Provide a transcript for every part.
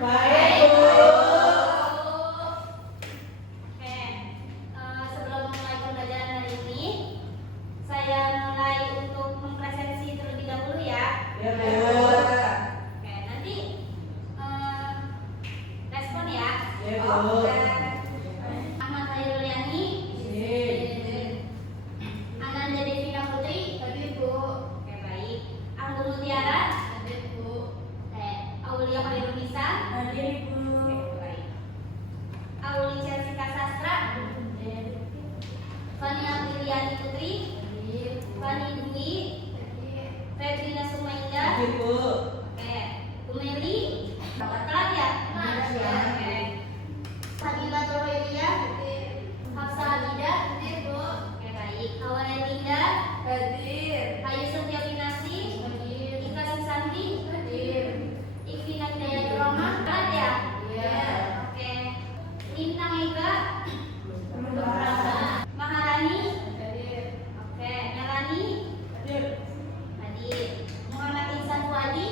Baik, Bu. Oke, sebelum mulai pembelajaran hari ini, saya mulai untuk mempresentasi terlebih dahulu ya. Ya, Bu. Oke, nanti respon ya. Ya, Bu. Ahmad Hayruliani. Ananda Devina Putri. Hadir, Bu. Oke, baik. Anggun Mutiara. Hadir, Bu. Aulia Khairul Nisa. Hadir, Bu. Oke, baik. Auli Chelsea Sastra. Fani Apriliani Putri. Hadir. Fani Dwi. Hadir. Febrina Sumaida. Hadir, Bu. Oke, Bu Meli. Telat ya? Iya. Oke. Sabila Zohelia. Hadir. Hafsa Abida. Hadir, Bu. Oke, baik. Hawa Erlinda. Hadir. Ayu Surya Pinasi. Hadir. Ika Susanti. Hadir. Ikvina Hidayat Rahma. Telat ya? Iya. Oke. Lintang Ega. Berapa? Maharani. Hadir. Oke. Melani. Hadir. Hadir. Muhammad Ihsan Fuadi.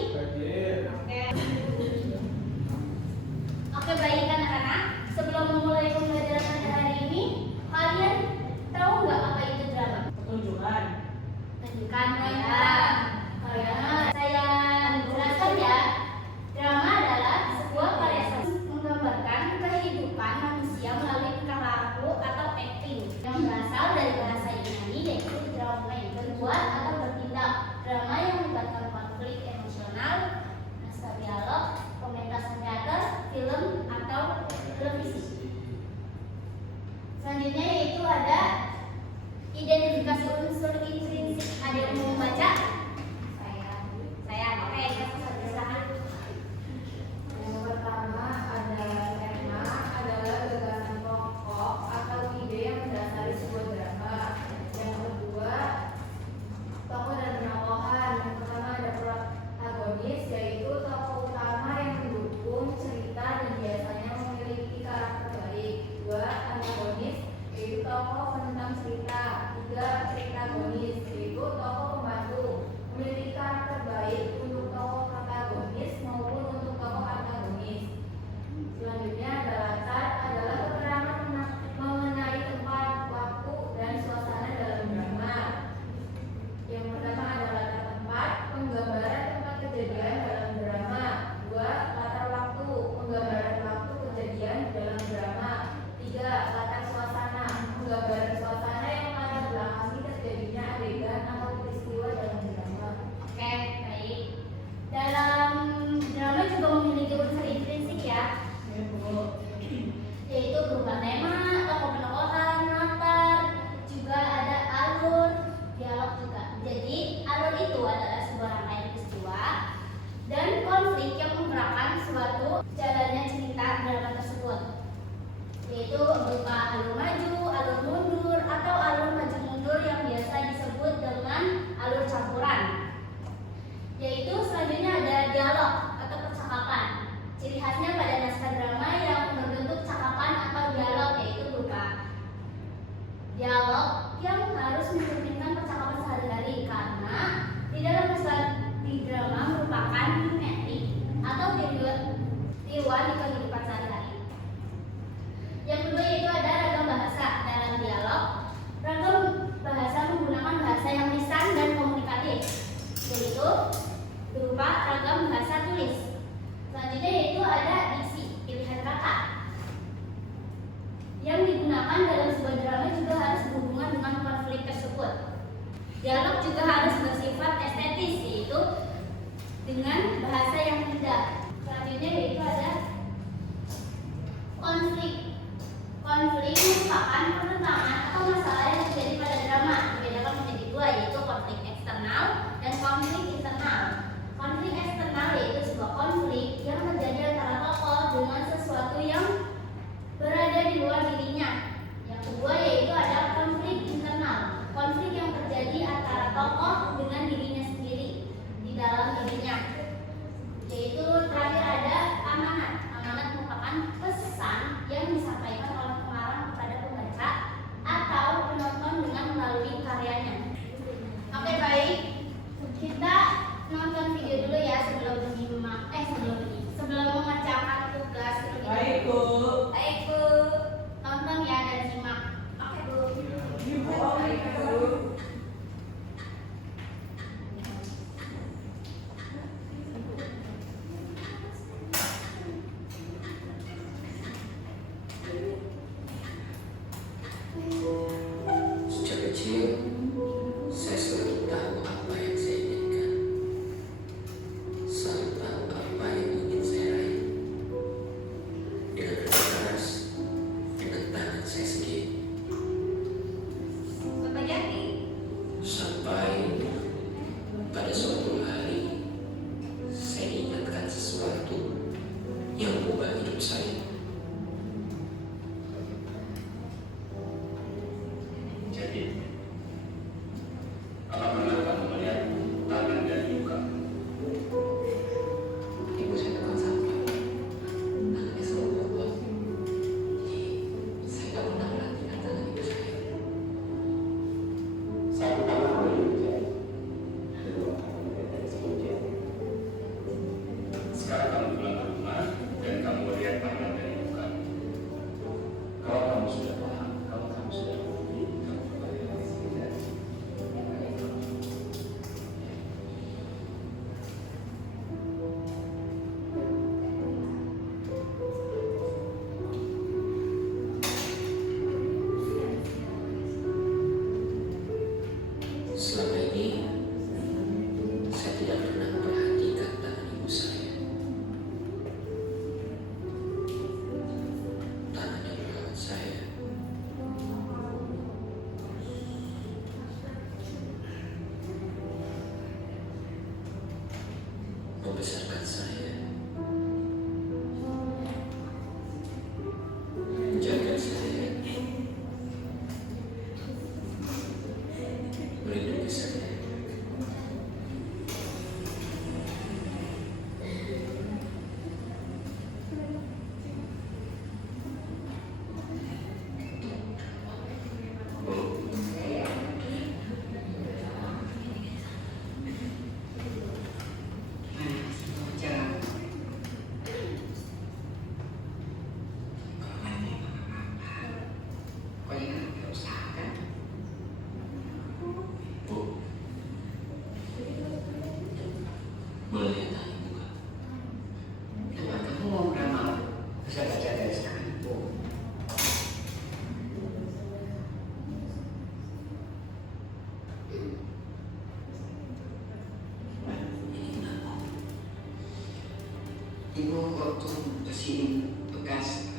Ibu waktu bersihin bekas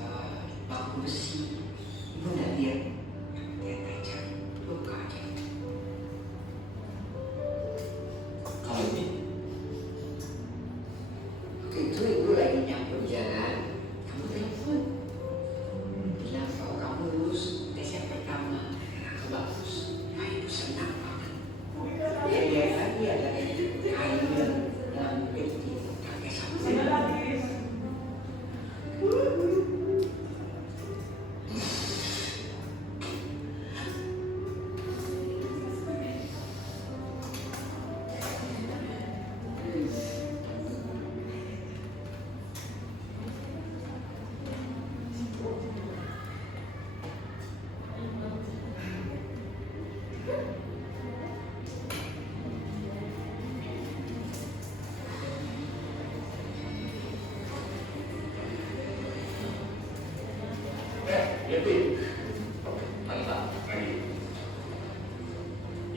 bangku besi, ibu nggak lihat aja, luka aja. Kalau ini Waktu itu ibu lagi nyampe jalan, kamu telepon, bilang kalau kamu lulus tes yang pertama, bagus. Nah, ibu senang banget. Dia lihat lagi ada kain yang begitu kakek sampai. Pagi Pak. Pagi.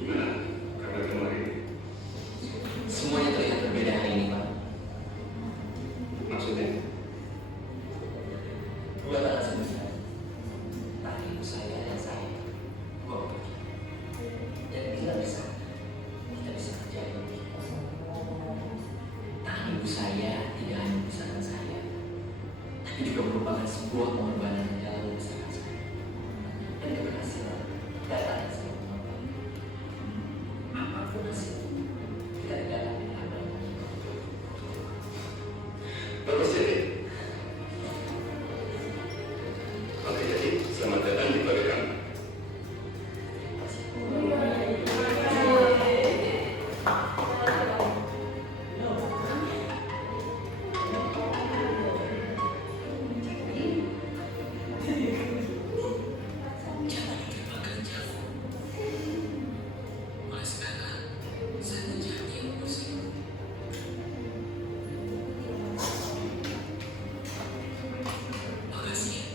Gimana kabar kamu hari ini? Semuanya terlihat berbeda hari ini Pak. Maksudnya? Dua tangan sebesar tangan ibu saya dan saya buang pergi. Dan bila bisa kita bisa terjadi. Tangan ibu saya tidak hanya membesarkan saya, tapi juga merupakan sebuah pengorbanan yang dalam membesarkan saya. Dan keberhasilan datang dari saya menopang. Apapun hasilnya, kita tidak akan menghargai. Bagus jadi. Oke jadi selamat datang di keluarga kami. Mulai sekarang, saya menjadi yang musik. Makasih ya.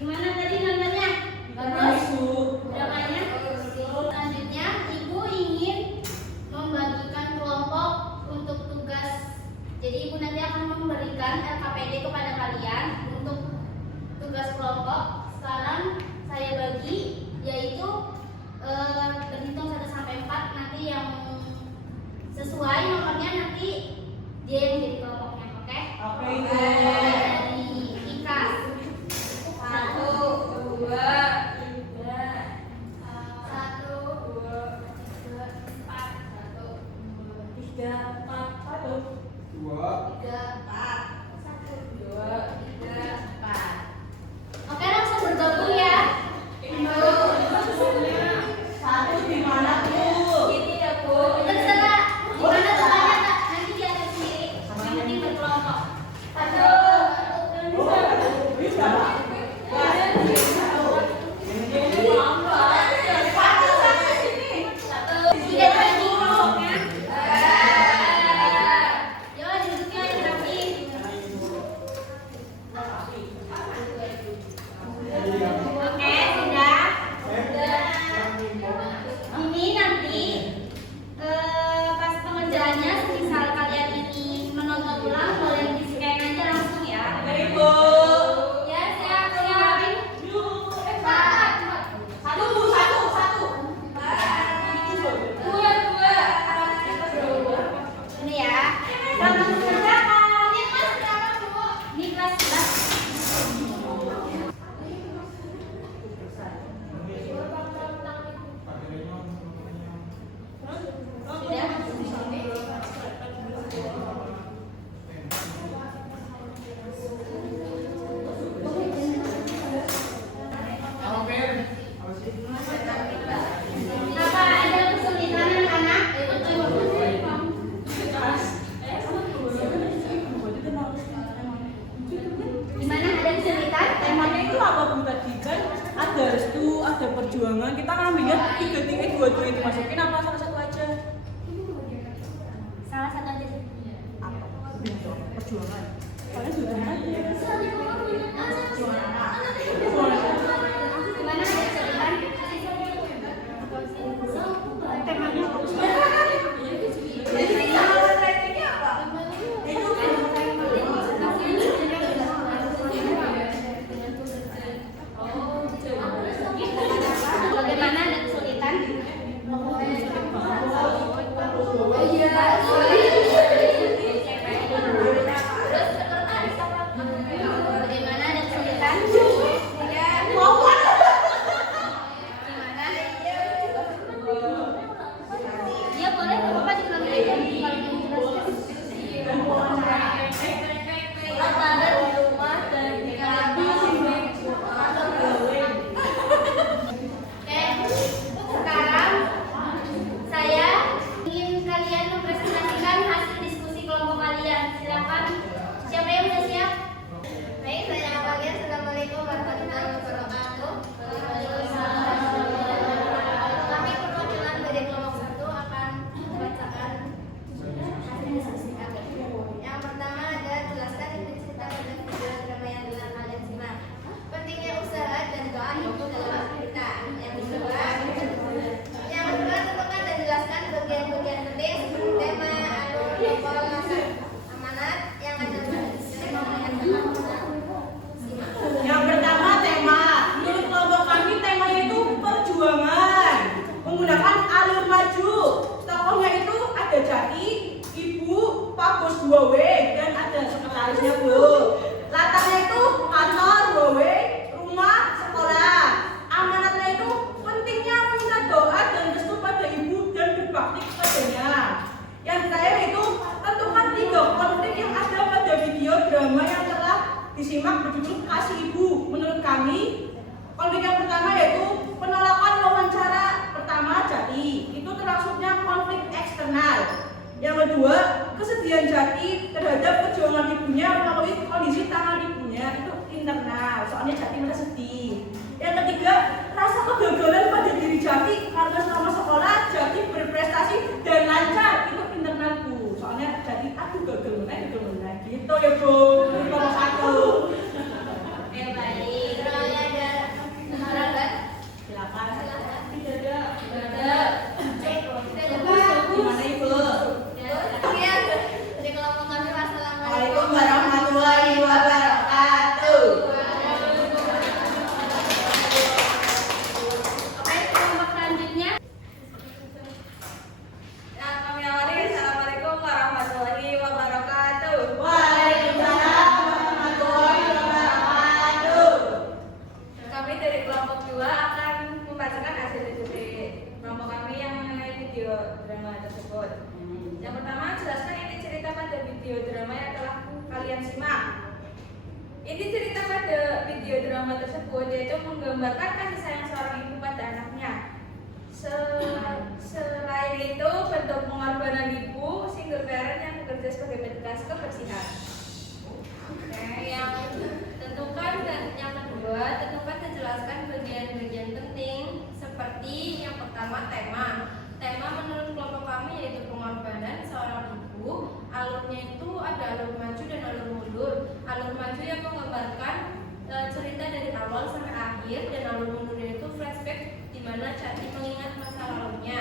Gimana tadi nontonnya? Bagus? Dramanya? Selanjutnya, Ibu ingin membagikan kelompok untuk tugas. Jadi Ibu nanti akan memberikan LKPD kepada kalian untuk tugas kelompok. Sekarang saya bagi, yaitu berhitung 1 sampai 4. Nanti yang sesuai nomornya nanti dia yang jadi kelompoknya, oke? Oke, Ibu. Dari Ika. 1, 2, 3, 1, 2, 4, 3, 4, 1, 2. 3, 4, 2, 3, 4. Oke, langsung bergabung ya. Satu di mana, Bu? Ini ya Bu. Terserah gimana caranya, Kak. Nanti diatur sendiri. Yang penting berkelompok. Bisa, Pak. Sudah lagi kelompoknya. Yo, duduknya yang rapi. Oke, sudah. Ini nanti pas pengerjaannya, misal kalian ini menonton ulang, boleh di scan aja langsung ya. Ibu. Ya, siap, siapin. Satu, Bu. Satu. Ini ya. Selamat mengerjakan. Ini kelas berapa, Bu? Ini kelas 11. Apa ada kesulitan anak-anak? Gimana, ada kesulitan? Temanya itu apa, Bu? Tadi kan ada restu, ada perjuangan. Kita ngambilnya tiga-tiga, dua-dua itu masukin apa salah satu aja? Salah satu aja. Apa? Perjuangan. Soalnya sudah ada. Gimana, ada kesulitan? bakti kepadanya. Yang terakhir itu tentukan 3 konflik yang ada pada video drama yang telah disimak berjudul Kasih Ibu. Menurut kami, konflik yang pertama yaitu penolakan wawancara pertama Jati. Itu termaksudnya konflik eksternal. Yang kedua, kesedihan Jati terhadap perjuangan ibunya melalui kondisi tangan ibunya. Itu internal, soalnya Jati merasa sedih. Yang ketiga, rasa kegagalan pada diri Jati karena selama sekolah Jati berprestasi dan lancar. Itu internalku, soalnya Jati aku gagal menang gitu ya Bu. Nomor 1. Oke, baik. Soalnya ada saran. Silakan. Tidak ada. Gimana Ibu? Dari kelompok kami, wassalamualaikum Waalaikumsalam warahmatullahi wabarakatuh. Oke, kelompok selanjutnya. Yang kami awali, assalamualaikum warahmatullahi wabarakatuh. Waalaikumsalam warahmatullahi wabarakatuh. Kami dari kelompok 2 akan membacakan hasil diskusi kelompok kami yang mengenai video drama tersebut. Yang pertama, jelaskan inti cerita pada video drama yang telah kalian simak. Inti cerita pada video drama tersebut yaitu menggambarkan kasih sayang seorang ibu pada anaknya. Selain itu, bentuk pengorbanan ibu single parent yang bekerja sebagai petugas kebersihan. Yang tentukan dan yang kedua, tentukan dan jelaskan bagian-bagian penting seperti yang pertama tema menurut kelompok kami yaitu pengorbanan seorang ibu. Alurnya itu ada alur maju dan alur mundur. Alur maju yang menggambarkan cerita dari awal sampai akhir, dan alur mundurnya itu flashback di mana Jati mengingat masa lalunya.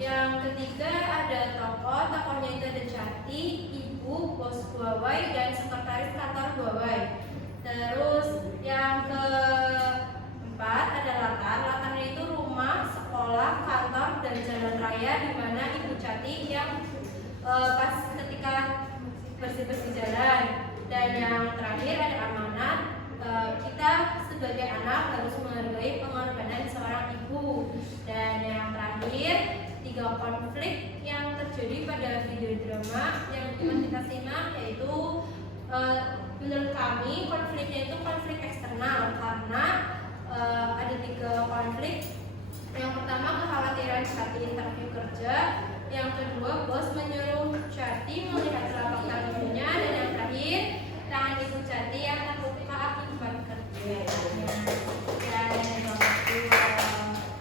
Yang ketiga ada tokohnya itu ada Jati, ibu, bos Huawei, dan sekretaris kantor Huawei. Terus yang keempat ada latarnya itu rumah, sekolah, kantor, dan jalan raya di mana ibu Jati yang pas ketika bersih-bersih jalan. Dan yang terakhir ada amanat, kita sebagai anak harus menghargai pengorbanan seorang ibu. Dan yang terakhir 3 konflik yang terjadi pada video drama yang kita simak, yaitu menurut kami konfliknya itu konflik eksternal karena ada 3 konflik. Yang pertama, kekhawatiran Jati interview kerja. Yang kedua, bos menyuruh Jati melihat telapak tangan ibunya. Dan yang terakhir, tangan ibu Jati yang terluka akibat kerja. Dan yang kedua,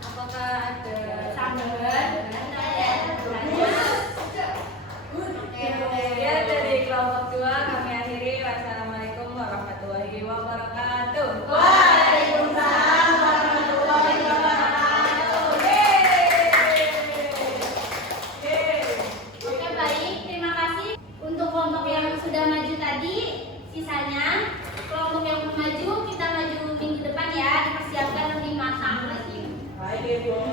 apakah ada tambahan? Ya, dari kelompok 2 kami akhiri. Wassalamualaikum warahmatullahi wabarakatuh. Waalaikumsalam warahmatullahi wabarakatuh. Oke, baik, terima kasih untuk kelompok yang sudah maju tadi. Sisanya kelompok yang belum maju, kita maju minggu depan ya, dipersiapkan lebih matang lagi. Baik Ibu.